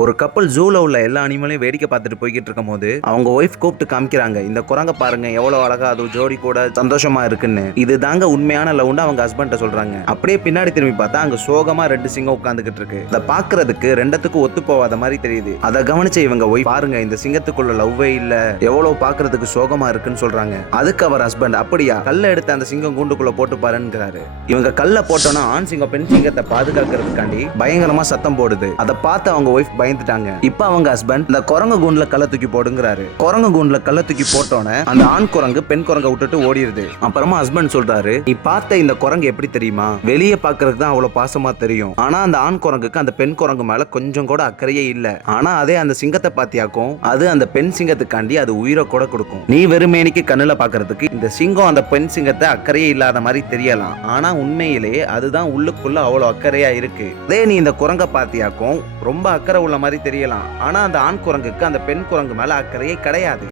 ஒரு கப்பல் ஜூல உள்ள எல்லா அனிமலையும் வேடிக்கை பார்த்துட்டு போய்கிட்டு இருக்கும் போது அவங்க ஒய்ஃப் கூப்பிட்டு காமிக்கிறாங்க இந்த குரங்க பாருங்க எவ்வளவு அழகா அது ஜோடி கூட சந்தோஷமா இருக்குன்னு. இது தாங்க உண்மையான லவ்னு அவங்க ஹஸ்பண்ட சொல்றாங்க. அப்படியே பின்னாடி திரும்பி பார்த்தா அங்க சோகமா ரெண்டு சிங்கம் உட்காந்துக்கிட்டு இருக்கு. அதை பாக்குறதுக்கு ரெண்டத்துக்கும் ஒத்து போவாத மாதிரி தெரியுது. அதை கவனிச்ச இவங்க ஒய்ஃப் பாருங்க இந்த சிங்கத்துக்குள்ள லவ்வே இல்ல. எவ்வளவு பாக்குறதுக்கு சோகமா இருக்குன்னு சொல்றாங்க. அதுக்கு அவர் ஹஸ்பண்ட் அப்படியா? கல்ல எடுத்து அந்த சிங்கம் கூண்டுக்குள்ள போட்டு பாருங்கிறாரு இவங்க கல்ல போட்டோன்னா ஆண் சிங்கம் பெண் சிங்கத்தை பாதுகாக்கிறதுக்காண்டி பயங்கரமா சத்தம் போடுது. அதை பார்த்து அவங்க ஒய்ஃப் பயந்துட்டாங்க. இப்ப அவங்க ஹஸ்பண்ட் இந்த குரங்கு கூண்டுல கள்ள தூக்கி போடுங்கிறாரு. குரங்கு கூண்டுல கள்ள தூக்கி போட்டோன்னே அந்த ஆண் குரங்கு பெண் குரங்கை விட்டுட்டு ஓடிடுது அப்புறமா ஹஸ்பண்ட் சொல்றாரு நீ பார்த்த இந்த குரங்கு எப்படி தெரியுமா? வெளியே பாக்குறதுக்கு தான் அவ்வளவு பாசமா தெரியும். ஆனா அந்த ஆண் குரங்குக்கு அந்த பெண் குரங்கு மேல கொஞ்சம் கூட அக்கறையே இல்ல. ஆனா அதே அந்த சிங்கத்தை பாத்தியாக்கும் அது அந்த பெண் சிங்கத்துக்காண்டி அது உயிரை கூட கொடுக்கும். நீ வெறுமேனிக்கு கண்ணுல பாக்குறதுக்கு இந்த சிங்கம் அந்த பெண் சிங்கத்தை அக்கறையே இல்லாத மாதிரி தெரியலாம். ஆனா உண்மையிலேயே அதுதான் உள்ளுக்குள்ள அவ்வளவு அக்கறையா இருக்கு. அதே நீ இந்த குரங்கை பாத்தியாக்கும் ரொம்ப அக்கறை உள்ள மாதிரி தெரியலாம். ஆனால் அந்த ஆண் குரங்குக்கு அந்த பெண் குரங்கு மேலே அக்கறையே கிடையாது.